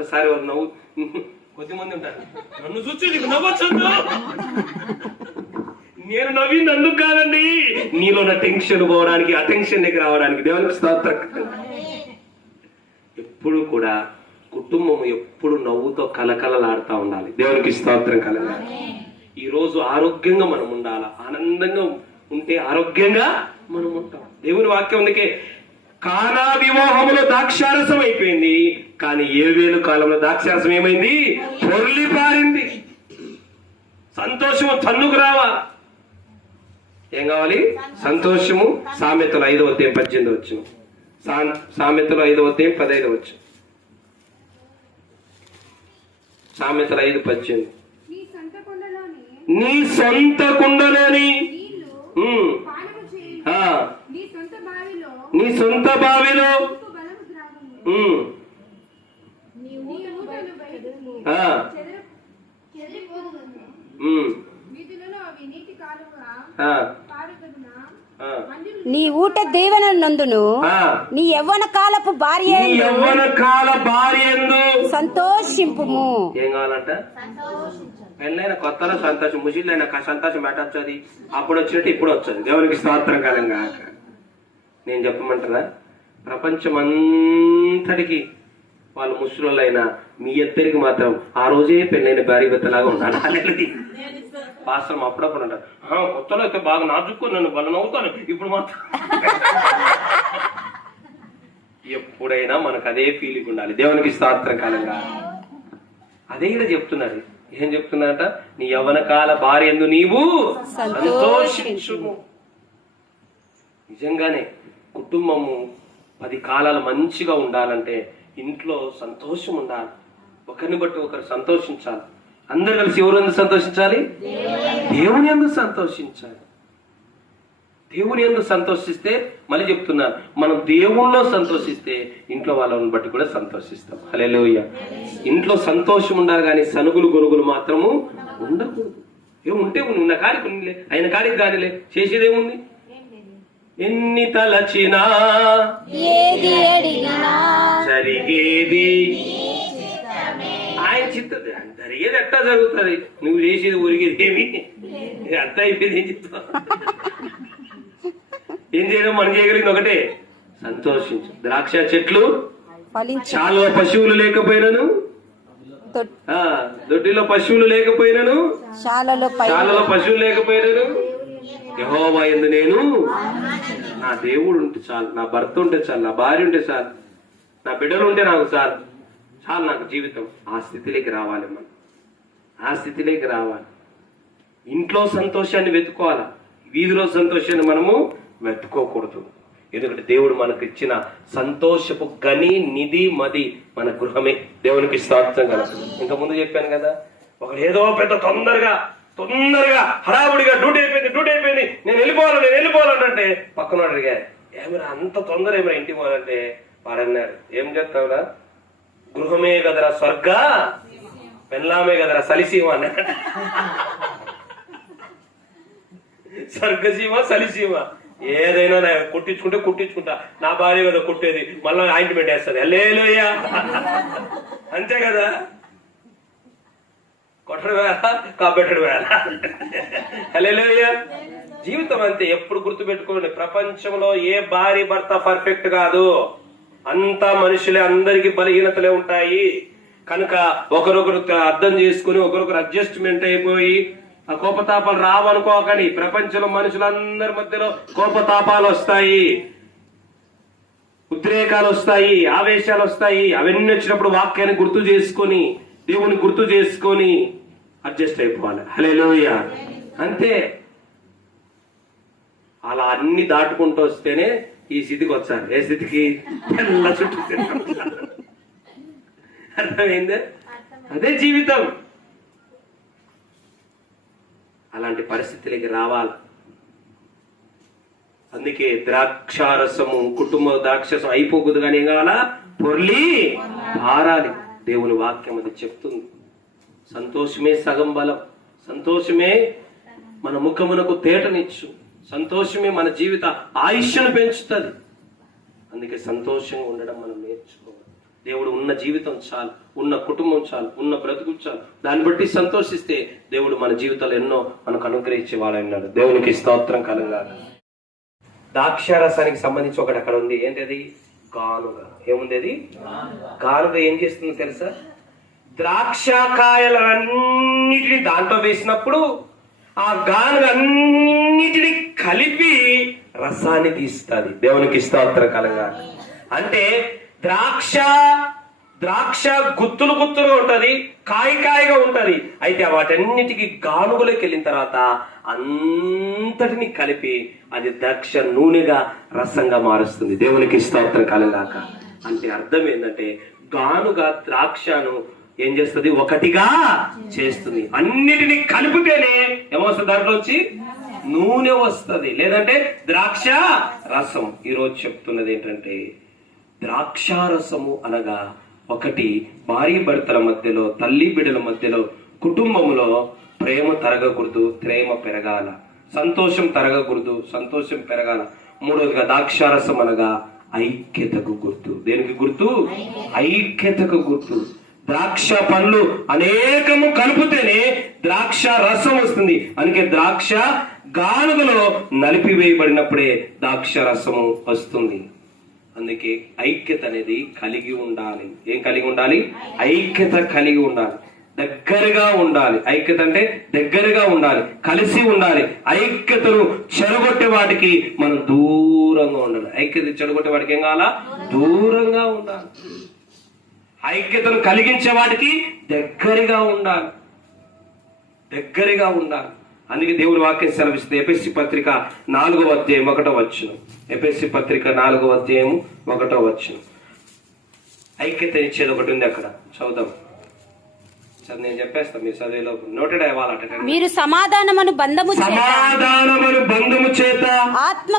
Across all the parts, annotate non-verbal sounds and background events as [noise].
ఒక్కసారి వాళ్ళు నవ్వు కొద్దిమంది ఉంటారు. నన్ను చూసి నీకు నవ్వచ్చు నేను నవ్వింది అందుకు కాదండి. నీలో ఉన్న టెన్షన్ పోవడానికి అటెన్షన్ దగ్గర రావడానికి. దేవునికి స్తోత్ర. ఎప్పుడు కూడా కుటుంబం ఎప్పుడు నవ్వుతో కలకలలాడుతూ ఉండాలి. దేవునికి స్తోత్రం కలగాలి ఈ రోజు ఆరోగ్యంగా మనం ఉండాలి? ఆనందంగా ఉంటే ఆరోగ్యంగా మనం ఉంటాం. దేవుని వాక్యం అందుకే కానా వివాహములో ద్రాక్షారసం అయిపోయింది కానీ ఏవేలు కాలంలో ద్రాక్షారసం ఏమైంది? పొర్లి పారింది. సంతోషము తన్నుకు రావా? ఏం కావాలి? సంతోషము సామెతలు ఐదవ అధ్యాయం పద్దెనిమిది వచ్చు సామెతలు ఐదవ అధ్యాయం పదైదవ వచ్చు సామెతలు ఐదు పద్దెనిమిది. నీ సొంత కుండలోని నీ సొంత బావిలో నీ ఊట దీవెన నందును. ఆ. నీ యవ్వన కాలపు భార్య యవ్వన కాల భార్య ఎందు. సంతోషింపుము. ఏం కావాలంట? పెళ్ళైన కొత్తలో సంతోషం ముసిలైన సంతోషం పెట్టచ్చు అది అప్పుడు వచ్చినట్టు ఇప్పుడు వచ్చదు దేవునికి స్తోత్రం కలంగా నేను చెప్పమంటారా? ప్రపంచం అంతటికి వాళ్ళు ముసలోళ్ళైనా మీ ఇద్దరికి మాత్రం ఆ రోజే పెళ్ళైన భార్య భర్తలాగా ఉండాలి. [laughs] హల్లెలూయా. పాస్టర్ అప్పుడప్పుడు అంటారు కొత్తలో అయితే బాగా నాజుక్కు నన్ను బలం నవ్వుతాను ఇప్పుడు మాత్రం. ఎప్పుడైనా మనకు అదే ఫీలింగ్ ఉండాలి. దేవునికి స్తోత్రం కాలంగా అదే ఇక్కడ చెప్తున్నారు. ఏం చెప్తున్నారట? నీ యవన కాల భార్య ఎందు నీవు సంతోషించుము. నిజంగానే కుటుంబము పది కాలాలు మంచిగా ఉండాలంటే ఇంట్లో సంతోషం ఉండాలి. ఒకరిని బట్టి ఒకరు సంతోషించాలి. అందరు కలిసి ఎవరు ఎందుకు సంతోషించాలి? దేవుని ఎందుకు సంతోషించాలి? దేవుని ఎందుకు సంతోషిస్తే మళ్ళీ చెప్తున్నాను మనం దేవుణ్ణిలో సంతోషిస్తే ఇంట్లో వాళ్ళని బట్టి కూడా సంతోషిస్తాం. హల్లెలూయా. ఇంట్లో సంతోషం ఉండాలి కానీ సనుగులు గొనుగులు మాత్రము ఉండకూడదు. ఏముంటే ఉన్న కాడికి ఉన్నిలే ఆయన కాడికి కానిలే చేసేదేముంది ఎన్ని తలచినా జరిగేది. ఆయన చిత్త జరిగేది ఎట్టా జరుగుతుంది? నువ్వు చేసేది ఊరిగేది ఏమి? అంత అయిపోయింది ఏం చెప్తావు? ఏం చేయడం? మనం చేయగలిగింది ఒకటే. సంతోషించు. ద్రాక్ష చెట్లు ఫలించు. చాలా పశువులు లేకపోయినను? దొడ్డిలో పశువులు లేకపోయినను? చాలలో పశువులు లేకపోయినను? యహోవా ఎందు నేను నా దేవుడు ఉంటే చాలు. నా భర్త ఉంటే చాలు. నా భార్య ఉంటే చాలు. నా బిడ్డలు ఉంటే నాకు చాలు. చాలు నాకు జీవితం. ఆ స్థితిలోకి రావాలి మనం. ఆ స్థితిలోకి రావాలి. ఇంట్లో సంతోషాన్ని వెతుకోవాలా వీధిలో సంతోషాన్ని మనము వెతుకోకూడదు ఎందుకంటే దేవుడు మనకు ఇచ్చిన సంతోషపు గని నిధి మది మన గృహమే. దేవునికి స్తోత్రం కదా. ఇంకా ముందు చెప్పాను కదా ఒకడు ఏదో పెద్ద తొందరగా తొందరగా హడావుడిగా డ్యూటీ అయిపోయింది డ్యూటీ అయిపోయింది నేను వెళ్ళిపోవాలి నేను వెళ్ళిపోవాలంటే పక్కన అడిగా ఏమైనా అంత తొందర ఏమైనా ఇంటికి పోవాలంటే? వాడన్నారు ఏం చెప్తావురా గృహమే కదరా స్వర్గ పెళ్ళామే కదరా సలిసీమ అన్నాడు స్వర్గసీమ సలిసీమ. ఏదైనా నా కుట్టించుకుంటే కుట్టించుకుంటా. నా భార్య కదా కుట్టేది. మళ్ళీ ఆయింట్మెంట్ వేస్తుంది అల్లేలోయ్యా అంతే కదా? కొట్టడు వేళ కాబెట్టడు వేళ. అల్లేలోయ్యా జీవితం అంతే ఎప్పుడు గుర్తుపెట్టుకోండి. ప్రపంచంలో ఏ భార్య భర్త పర్ఫెక్ట్ కాదు. అంతా మనుషులే అందరికీ బలహీనతలే ఉంటాయి. కనుక ఒకరొకరు అర్థం చేసుకుని ఒకరొకరు అడ్జస్ట్మెంట్ అయిపోయి ఆ కోపతాపాలు రావనుకోకని ప్రపంచంలో మనుషులందరి మధ్యలో కోపతాపాలు వస్తాయి. ఉద్రేకాలు వస్తాయి ఆవేశాలు వస్తాయి. అవన్నీ వచ్చినప్పుడు వాక్యాన్ని గుర్తు చేసుకొని దేవుని గుర్తు చేసుకొని అడ్జస్ట్ అయిపోవాలి. హలే అంతే. అలా అన్ని దాటుకుంటూ వస్తేనే ఈ స్థితికి వచ్చారు. ఏ స్థితికి తెల్ల చుట్టూ అర్థమైందా? అదే జీవితం. అలాంటి పరిస్థితులకి రావాలి. అందుకే ద్రాక్షారసము కుటుంబ ద్రాక్షరసం అయిపోకూడదు కానీ ఏం కావాలా? పొర్లి పారాలి. దేవుని వాక్యం అది చెప్తుంది. సంతోషమే సగం బలం. సంతోషమే మన ముఖమునకు తేటనిచ్చు. సంతోషమే మన జీవిత ఆయుష్ను పెంచుతుంది. అందుకే సంతోషంగా ఉండడం మనం దేవుడు ఉన్న జీవితం చాలు ఉన్న కుటుంబం చాలు ఉన్న బ్రతుకు చాలు. దాన్ని బట్టి సంతోషిస్తే దేవుడు మన జీవితాలు ఎన్నో మనకు అనుగ్రహించేవాడు అన్నాడు దేవునికి స్తోత్రం కలంగా ద్రాక్షారసానికి సంబంధించి ఒకటి అక్కడ ఉంది. ఏంటది? గానుగ. ఏముంది అది గానుగ ఏం చేస్తుంది తెలుసా? ద్రాక్షకాయలన్నిటిని దాంట్లో వేసినప్పుడు ఆ గానుగ అన్నిటిని కలిపి రసాన్ని తీస్తుంది. దేవునికి స్తోత్రం కలంగా అంటే ద్రాక్ష ద్రాక్ష గుత్తులు గుత్తులుగా ఉంటది కాయ కాయగా ఉంటది. అయితే వాటన్నిటికి గానుగులోకి వెళ్ళిన తర్వాత అంతటిని కలిపి అది ద్రాక్ష నూనెగా రసంగా మారుస్తుంది. దేవునికి స్తోత్రం కలగాక. అంటే అర్థం ఏంటంటే గానుగా ద్రాక్షను ఏం చేస్తుంది? ఒకటిగా చేస్తుంది. అన్నిటిని కలిపితేనే ఏమొస్తుంది? దాంట్లోంచి నూనె వస్తుంది. లేదంటే ద్రాక్ష రసం. ఈరోజు చెప్తున్నది ఏంటంటే ద్రాక్షారసము అనగా ఒకటి భార్య భర్తల మధ్యలో తల్లి బిడ్డల మధ్యలో కుటుంబంలో ప్రేమ తరగకూడదు ప్రేమ పెరగాల. సంతోషం తరగకూడదు సంతోషం పెరగాల. మూడవదిగా ద్రాక్షారసం అనగా ఐక్యతకు గుర్తు. దేనికి గుర్తు? ఐక్యతకు గుర్తు. ద్రాక్ష పండ్లు అనేకము కలుపుతేనే ద్రాక్ష రసం వస్తుంది. అందుకే ద్రాక్ష గానుగలో నలిపివేయబడినప్పుడే ద్రాక్ష రసము వస్తుంది. అందుకే ఐక్యత అనేది కలిగి ఉండాలి. ఏం కలిగి ఉండాలి? ఐక్యత కలిగి ఉండాలి. దగ్గరగా ఉండాలి. ఐక్యత అంటే దగ్గరగా ఉండాలి. కలిసి ఉండాలి. ఐక్యతను చెడగొట్టే వాటికి మనం దూరంగా ఉండాలి. ఐక్యత చెడగొట్టే వాటికి ఏం కావాలా? దూరంగా ఉండాలి. ఐక్యతను కలిగించే వాటికి దగ్గరగా ఉండాలి. దగ్గరగా ఉండాలి. అందుకే దేవుడి వాక్యం సెలవిస్తుంది. ఎపిఎస్సి పత్రిక నాలుగవ అధ్యాయం ఒకటో వచ్చును ఎపిఎస్సి పత్రిక నాలుగవ అధ్యాయం ఒకటో వచ్చును ఐక్యత ఇచ్చేది ఒకటి ఉంది అక్కడ. చదువుదాం. చదువు నేను చెప్పేస్తాను మీరు చదివేలో నోటెడ్ అవ్వాలట మీరు సమాధానమును బంధము సమాధానమును బంధము చేత ఆత్మ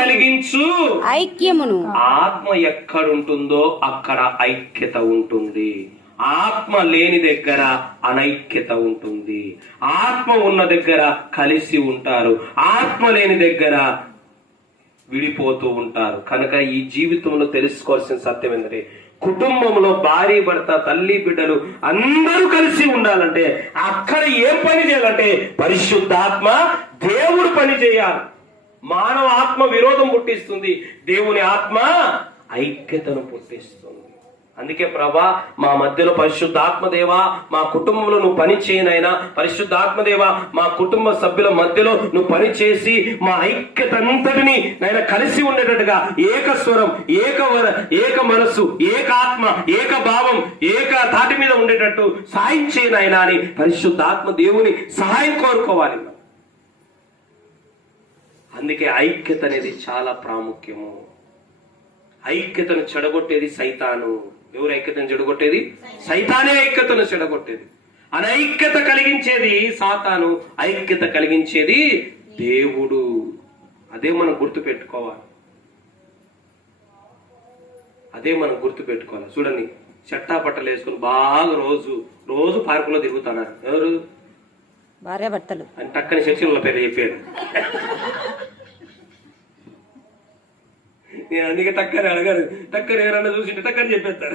కలిగించు ఐక్యమును. ఆత్మ ఎక్కడుంటుందో అక్కడ ఐక్యత ఉంటుంది. ఆత్మ లేని దగ్గర అనైక్యత ఉంటుంది. ఆత్మ ఉన్న దగ్గర కలిసి ఉంటారు. ఆత్మ లేని దగ్గర విడిపోతూ ఉంటారు. కనుక ఈ జీవితంలో తెలుసుకోవాల్సిన సత్యం ఏంటంటే కుటుంబంలో భార్య భర్త తల్లి బిడ్డలు అందరూ కలిసి ఉండాలంటే అక్కడ ఏం పని చేయాలంటే పరిశుద్ధాత్మ దేవుడు పని చేయాలి. మానవ ఆత్మ విరోధం పుట్టిస్తుంది. దేవుని ఆత్మ ఐక్యతను పుట్టిస్తుంది. అందుకే ప్రభా మా మధ్యలో పరిశుద్ధాత్మదేవా మా కుటుంబంలో నువ్వు పని చేయనైనా పరిశుద్ధాత్మదేవా మా కుటుంబ సభ్యుల మధ్యలో నువ్వు పని చేసి మా ఐక్యత అంతటిని నైనా కలిసి ఉండేటట్టుగా ఏక స్వరం ఏక వర ఏక మనస్సు ఏక ఆత్మ ఏక భావం ఏక తాటి మీద ఉండేటట్టు సాయం చేయనైనా అని పరిశుద్ధాత్మ దేవుని సహాయం కోరుకోవాలి. అందుకే ఐక్యత అనేది చాలా ప్రాముఖ్యము. ఐక్యతను చెడగొట్టేది సైతాను. ఎవరు ఐక్యతను చెడగొట్టేది? సైతానే ఐక్యతను చెడగొట్టేది. అనైక్యత కలిగించేది సాతాను ఐక్యత కలిగించేది దేవుడు. అదే మనం గుర్తు పెట్టుకోవాలి. అదే మనం గుర్తు పెట్టుకోవాలి. చూడండి చట్టా పట్టలు వేసుకుని బాగా రోజు రోజు పార్కులో తిరుగుతున్నారు. ఎవరు? భార్యాభర్తలు. అని టక్కని సెక్షన్లో పేరు చెప్పాడు నేను అందుకే టక్కని అడగాను టక్కని ఎవరన్నా చూసింటే టక్కని చెప్పేస్తారు.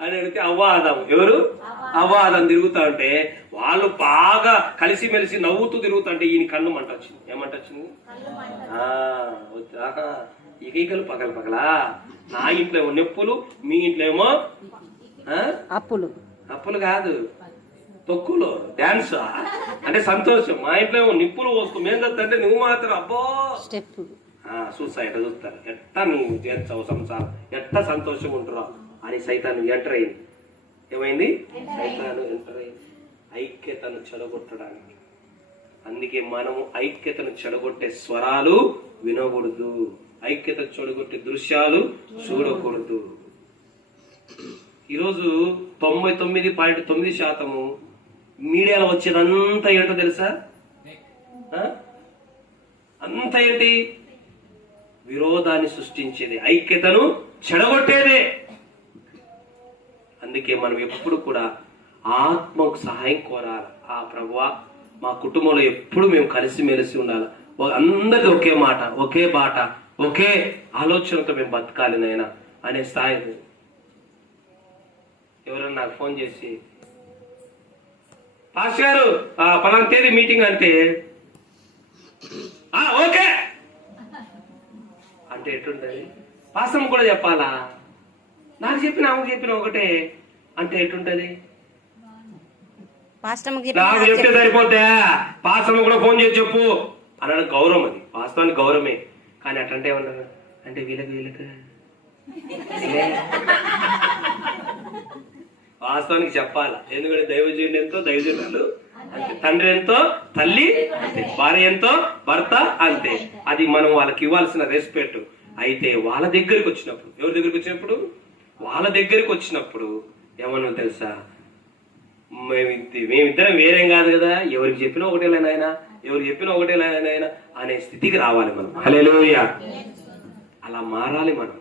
అని అడిగితే అవ్వాదం. ఎవరు? అవ్వాదం. తిరుగుతా ఉంటే వాళ్ళు బాగా కలిసిమెలిసి నవ్వుతూ తిరుగుతా అంటే ఈయన కన్ను మంట వచ్చింది ఏమంట వచ్చింది. ఆహా, ఈకైకలు పగల పగలా? నా ఇంట్లో ఏమో నొప్పులు మీ ఇంట్లో ఏమో ఆ? అప్పులు. అప్పులు కాదు. తొక్కులు డాన్స్? అంటే సంతోషం. మా ఇంట్లో ఏమో నిప్పులు పోస్తూ మేము అంటే నువ్వు మాత్రం అబ్బో. స్టెప్ చూస్తా ఎట్ట చూస్తారు. ఎట్టా నువ్వు చేస్తావు సంసారం? ఎట్టా సంతోషం ఉంటురా అని సైతాను ఎంటర్ అయింది. ఏమైంది? సైతాను ఎంటర్ అయింది. ఐక్యతను చెడగొట్టడానికి. అందుకే మనము ఐక్యతను చెడగొట్టే స్వరాలు వినకూడదు. ఐక్యత చెడగొట్టే దృశ్యాలు చూడకూడదు. ఈరోజు తొంభై తొమ్మిది పాయింట్ తొమ్మిది శాతము మీడియాలో వచ్చేదంతా ఏంటో తెలుసా? అంతా ఏంటి? విరోధాన్ని సృష్టించేది. ఐక్యతను చెడగొట్టేదే. అందుకే మనం ఎప్పుడు కూడా ఆత్మకు సహాయం కోరాలి. ఆ ప్రభువా మా కుటుంబంలో ఎప్పుడు మేము కలిసిమెలిసి ఉండాలి. ఓ- అందరిది ఒకే మాట ఒకే బాట ఒకే ఆలోచనతో మేము బతకాలి నాయన అనే స్థాయి ఎవరన్నా నాకు ఫోన్ చేసి పాస్ గారు ఆ, పలానా తేదీ మీటింగ్ అంటే? ఓకే. అంటే ఎట్టుంటది పాసం కూడా చెప్పాలా? నాకు చెప్పిన ఆమెకు చెప్పిన ఒకటే. అంటే ఎట్టుంటది నాకు చెప్తే సరిపోతే పాస్టర్లు కూడా ఫోన్ చేసి చెప్పు. అన్నాడు గౌరవం అది. వాస్తవానికి గౌరవమే. కానీ అట్లంటే ఏమన్నారు అంటే వీళ్ళకి వీళ్ళకి. [laughs] వాస్తవానికి చెప్పాలా? ఎందుకంటే దైవజీవుని ఎంతో దైవజీవులు అంతే. తండ్రి ఎంతో తల్లి అంతే. భార్య ఎంతో భర్త అంతే. అది మనం వాళ్ళకి ఇవ్వాల్సిన రెస్పెక్ట్ అయితే వాళ్ళ దగ్గరికి వచ్చినప్పుడు ఎవరి దగ్గరికి వచ్చినప్పుడు? వాళ్ళ దగ్గరికి వచ్చినప్పుడు ఏమన్నా తెలుసా? మేమిద్ద- మేమిద్దరం వేరేం కాదు కదా. ఎవరికి చెప్పినా ఒకటే నాయన ఎవరికి చెప్పినా ఒకటే నాయన అనే స్థితికి రావాలి మనం. హల్లెలూయా. అలా మారాలి మనం.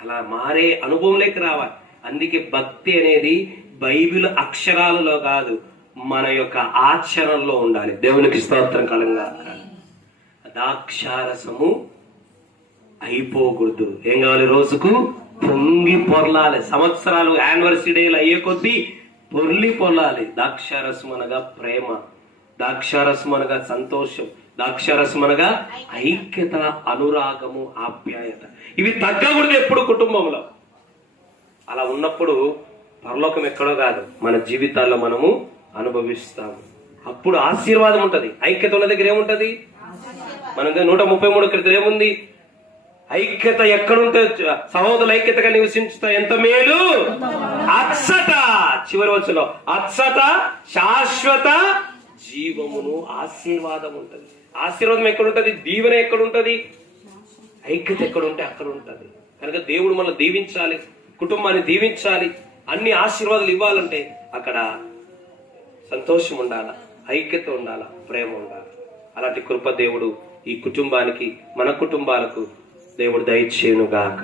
అలా మారే అనుభవంలోకి రావాలి. అందుకే భక్తి అనేది బైబిల్ అక్షరాలలో కాదు మన యొక్క ఆచరణలో ఉండాలి. దేవునికి స్తోత్రం కలంగా. దాక్షారసము అయిపోకూడదు. ఏం కావాలి రోజుకు? పొంగి పొర్లాలి. సంవత్సరాలు యానివర్సరీ డేలు అయ్యే కొద్దీ పొర్లి పొరలాలి. దాక్షారసం అనగా ప్రేమ. దాక్షారసం అనగా సంతోషం. దాక్షారసం అనగా ఐక్యత అనురాగము ఆప్యాయత. ఇవి తగ్గకూడదు ఎప్పుడు కుటుంబంలో. అలా ఉన్నప్పుడు పరలోకం ఎక్కడో కాదు. మన జీవితాల్లో మనము అనుభవిస్తాము. అప్పుడు ఆశీర్వాదం ఉంటుంది. ఐక్యత ఉన్న దగ్గర ఏముంటది? మన నూట ముప్పై మూడు క్రితం ఏముంది? ఐక్యత ఎక్కడుంటే సహోదరుల ఐక్యతగా నివసించుతా ఎంత మేలు? అచ్చట! చివరి వచ్చలో అచ్చట శాశ్వత జీవమును ఆశీర్వాదం ఉంటది. ఆశీర్వాదం ఎక్కడుంటది? దీవెన ఎక్కడుంటది? ఐక్యత ఎక్కడుంటే అక్కడ ఉంటది కనుక దేవుడు మనల్ని దీవించాలి. కుటుంబాన్ని దీవించాలి అన్ని ఆశీర్వాదాలు ఇవ్వాలంటే అక్కడ సంతోషం ఉండాల ఐక్యత ఉండాలా ప్రేమ ఉండాలి. అలాంటి కృప దేవుడు ఈ కుటుంబానికి మన కుటుంబాలకు దేవుడు దయచేయును గాక